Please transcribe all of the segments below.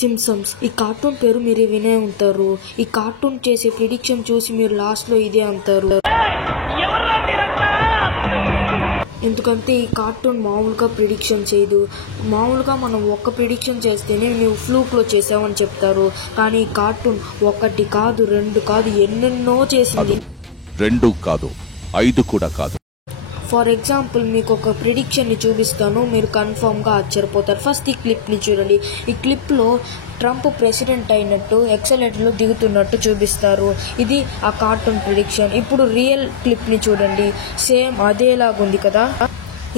Simpson's ఈ cartoon పేరు మీరు వినే ఉంటారు. ఈ కార్టూన్ చేసే ప్రిడిక్షన్ చూసి మీరు లాస్ట్లో ఇదే అంటారు. ఎందుకంటే ఈ కార్టూన్ మామూలుగా ప్రిడిక్షన్ చేయదు. మామూలుగా మనం ఒక్క ప్రిడిక్షన్ చేస్తేనే నువ్వు ఫ్లూక్లో చేసావని చెప్తారు. కానీ ఈ కార్టూన్ ఒకటి కాదు, రెండు కాదు, ఎన్నెన్నో చేసింది. 2 కాదు, 5 కూడా కాదు. ఫర్ ఎగ్జాంపుల్ మీకు ఒక ప్రిడిక్షన్ని చూపిస్తాను, మీరు కన్ఫర్మ్గా ఆశ్చర్యపోతారు. ఫస్ట్ ఈ క్లిప్ని చూడండి. ఈ క్లిప్లో ట్రంప్ ప్రెసిడెంట్ అయినట్టు ఎక్సలెంట్లో దిగుతున్నట్టు చూపిస్తారు. ఇది ఆ కార్టూన్ ప్రిడిక్షన్. ఇప్పుడు రియల్ క్లిప్ని చూడండి, సేమ్ అదేలాగుంది కదా.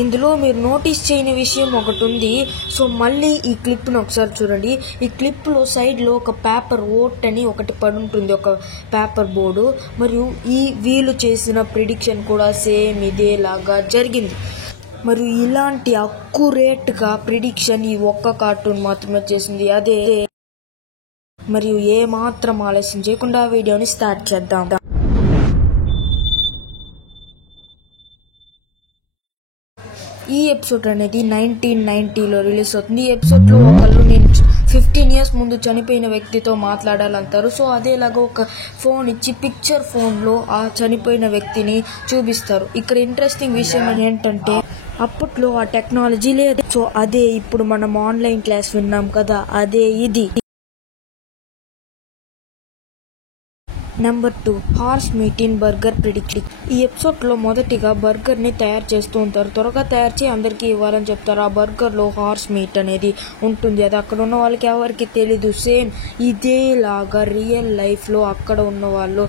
ఇందులో మీరు నోటీస్ చేయని విషయం ఒకటి ఉంది. సో మళ్ళీ ఈ క్లిప్ను ఒకసారి చూడండి. ఈ క్లిప్లో సైడ్లో ఒక పేపర్ ఓట్ అని ఒకటి పడి ఉంటుంది, ఒక పేపర్ బోర్డు. మరియు ఈ వీళ్ళు చేసిన ప్రిడిక్షన్ కూడా సేమ్ ఇదేలాగా జరిగింది. మరియు ఇలాంటి అక్యురేట్గా ప్రిడిక్షన్ ఈ ఒక్క కార్టూన్ మాత్రమే చేసింది, అదే. మరియు ఏమాత్రం ఆలస్యం చేయకుండా వీడియోని స్టార్ట్ చేద్దాం. ఈ ఎపిసోడ్ అనేది 1990లో రిలీజ్ అవుతుంది. ఈ ఎపిసోడ్లో ఒకళ్ళు నేను 15 years ముందు చనిపోయిన వ్యక్తితో మాట్లాడాలంటారు. సో అదేలాగా ఒక ఫోన్ ఇచ్చి పిక్చర్ ఫోన్లో ఆ చనిపోయిన వ్యక్తిని చూపిస్తారు. ఇక్కడ ఇంట్రెస్టింగ్ విషయం ఏంటంటే అప్పట్లో ఆ టెక్నాలజీ లేదు. సో అదే ఇప్పుడు మనం ఆన్లైన్ క్లాస్ విన్నాం కదా, అదే ఇది. Number 2 horse meet in burger prediction. ఈ ఎపిసోడ్లో మొదటిగా బర్గర్ని తయారు చేస్తూ ఉంటారు. త్వరగా తయారు చేసి అందరికీ ఇవ్వాలని చెప్తారు. ఆ బర్గర్లో హార్స్ మీట్ అనేది ఉంటుంది. అది అక్కడ ఉన్న వాళ్ళకి ఎవరికి తెలీదు. సేమ్ ఇదేలాగా రియల్ లైఫ్లో అక్కడ ఉన్న వాళ్ళు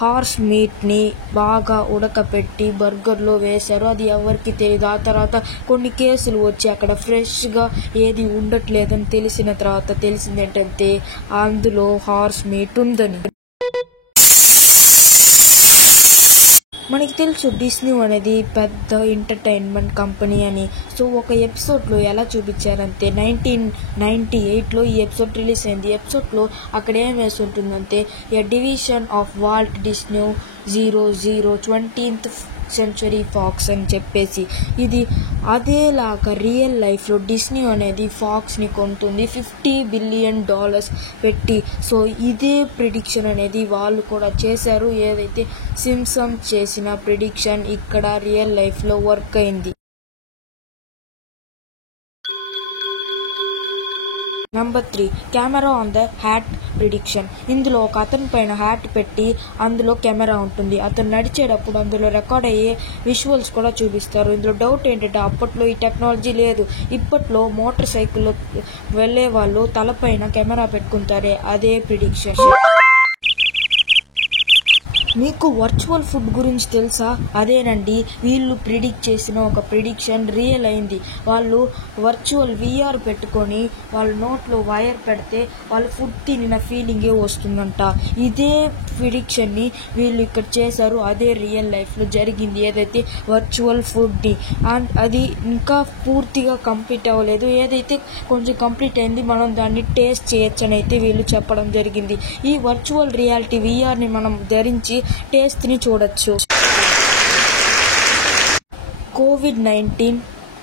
హార్స్ మీట్ని బాగా ఉడకపెట్టి బర్గర్లో వేశారు. అది ఎవరికి తెలియదు. ఆ తర్వాత కొన్ని కేసులు వచ్చి అక్కడ ఫ్రెష్గా ఏది ఉండట్లేదని తెలిసిన తర్వాత తెలిసిందేంటంటే అందులో హార్స్ మీట్ ఉందని. మనకి తెలుసు డిస్నీ అనేది పెద్ద ఎంటర్టైన్మెంట్ కంపెనీ అని. సో ఒక ఎపిసోడ్లో ఎలా చూపించారంటే 1998లో ఈ ఎపిసోడ్ రిలీజ్ అయింది. ఈ ఎపిసోడ్లో అక్కడ ఏం వేసి ఉంటుందంటే a division of Walt Disney 20th century Fox అని చెప్పేసి. ఇది అదేలాగా రియల్ లైఫ్లో డిస్నీ అనేది ఫాక్స్ని కొంటుంది $50 billion పెట్టి. సో ఇదే ప్రిడిక్షన్ అనేది వాళ్ళు కూడా చేశారు. ఏదైతే సింప్సన్స్ చేసిన ప్రిడిక్షన్ ఇక్కడ రియల్ లైఫ్లో వర్క్ అయింది. Number 3 camera on the hat prediction. ఇందులో ఒక అతని పైన హ్యాట్ పెట్టి అందులో కెమెరా ఉంటుంది. అతను నడిచేటప్పుడు అందులో రికార్డ్ అయ్యే విజువల్స్ కూడా చూపిస్తారు. ఇందులో డౌట్ ఏంటంటే అప్పట్లో ఈ టెక్నాలజీ లేదు. ఇప్పట్లో మోటార్ సైకిల్లో వెళ్ళే వాళ్ళు తలపైన కెమెరా పెట్టుకుంటారే, అదే ప్రిడిక్షన్. మీకు వర్చువల్ ఫుడ్ గురించి తెలుసా? అదేనండి, వీళ్ళు ప్రిడిక్ట్ చేసిన ఒక ప్రిడిక్షన్ రియల్ అయింది. వాళ్ళు వర్చువల్ VR పెట్టుకొని వాళ్ళ నోట్లో వైర్ పెడితే వాళ్ళు ఫుడ్ తినిన ఫీలింగే వస్తుందంట. ఇదే ప్రిడిక్షన్ని వీళ్ళు ఇక్కడ చేశారు. అదే రియల్ లైఫ్లో జరిగింది, ఏదైతే వర్చువల్ ఫుడ్ని. అండ్ అది ఇంకా పూర్తిగా కంప్లీట్ అవ్వలేదు. ఏదైతే కొంచెం కంప్లీట్ అయింది, మనం దాన్ని టేస్ట్ చేయొచ్చని అయితే వీళ్ళు చెప్పడం జరిగింది. ఈ వర్చువల్ రియాలిటీ VRని మనం ధరించి టేస్ట్ని చూడొచ్చు. COVID-19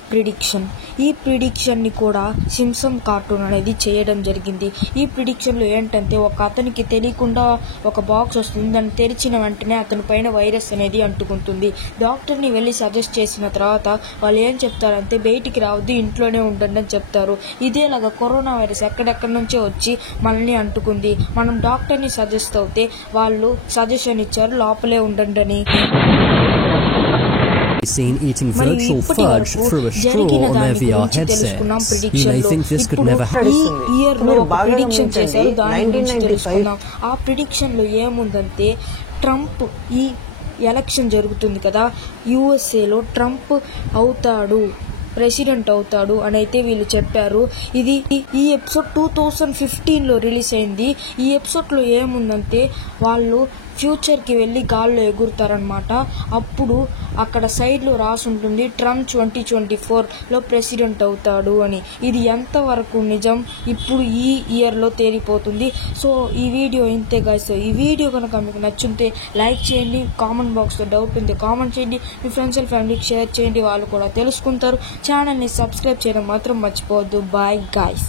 prediction. ఈ ప్రిడిక్షన్ని కూడా సింప్సన్ కార్టూన్ అనేది చేయడం జరిగింది. ఈ ప్రిడిక్షన్లో ఏంటంటే ఒక అతనికి తెలియకుండా ఒక బాక్స్ వస్తుంది. దాన్ని తెరిచిన వెంటనే అతని పైన వైరస్ అనేది అంటుకుంటుంది. డాక్టర్ని వెళ్ళి సజెస్ట్ చేసిన తర్వాత వాళ్ళు ఏం చెప్తారంటే బయటికి రావద్దు, ఇంట్లోనే ఉండండి అని చెప్తారు. ఇదేలాగా కరోనా వైరస్ ఎక్కడెక్కడి నుంచో వచ్చి మనల్ని అంటుకుంది. మనం డాక్టర్ని సజెస్ట్ అవుతే వాళ్ళు సజెషన్ ఇచ్చారు, లోపలే ఉండండి అని. Seen eating virtual fudge through a straw on their VR headsets. You may think this could never happen. ఈ ఇయర్లో ప్రిడిక్షన్ చేశారు, దాని గురించి తెలుసుకున్నాం. ఆ ప్రిడిక్షన్లో ఏముందంటే ట్రంప్ ఈ ఎలక్షన్ జరుగుతుంది కదా, USAలో ట్రంప్ ప్రెసిడెంట్ అవుతాడు అని అయితే వీళ్ళు చెప్పారు. ఇది ఈ ఎపిసోడ్ 2015లో రిలీజ్ అయింది. ఈ ఎపిసోడ్లో ఏముందంటే వాళ్ళు ఫ్యూచర్కి వెళ్ళి గాల్లో ఎగురుతారనమాట. అప్పుడు అక్కడ సైడ్లో రాసి ఉంటుంది ట్రంప్ 2024లో ప్రెసిడెంట్ అవుతాడు అని. ఇది ఎంతవరకు నిజం ఇప్పుడు ఈ ఇయర్లో తేలిపోతుంది. సో ఈ వీడియో ఇంతే గైస్. ఈ వీడియో కనుక మీకు నచ్చుంటే లైక్ చేయండి, కామెంట్ బాక్స్లో డౌట్ ఉంటే కామెంట్ చేయండి, మీ ఫ్రెండ్స్ అండ్ ఫ్యామిలీకి షేర్ చేయండి, వాళ్ళు కూడా తెలుసుకుంటారు. ఛానల్ని సబ్స్క్రైబ్ చేయడం మాత్రం మర్చిపోవద్దు. Bye guys.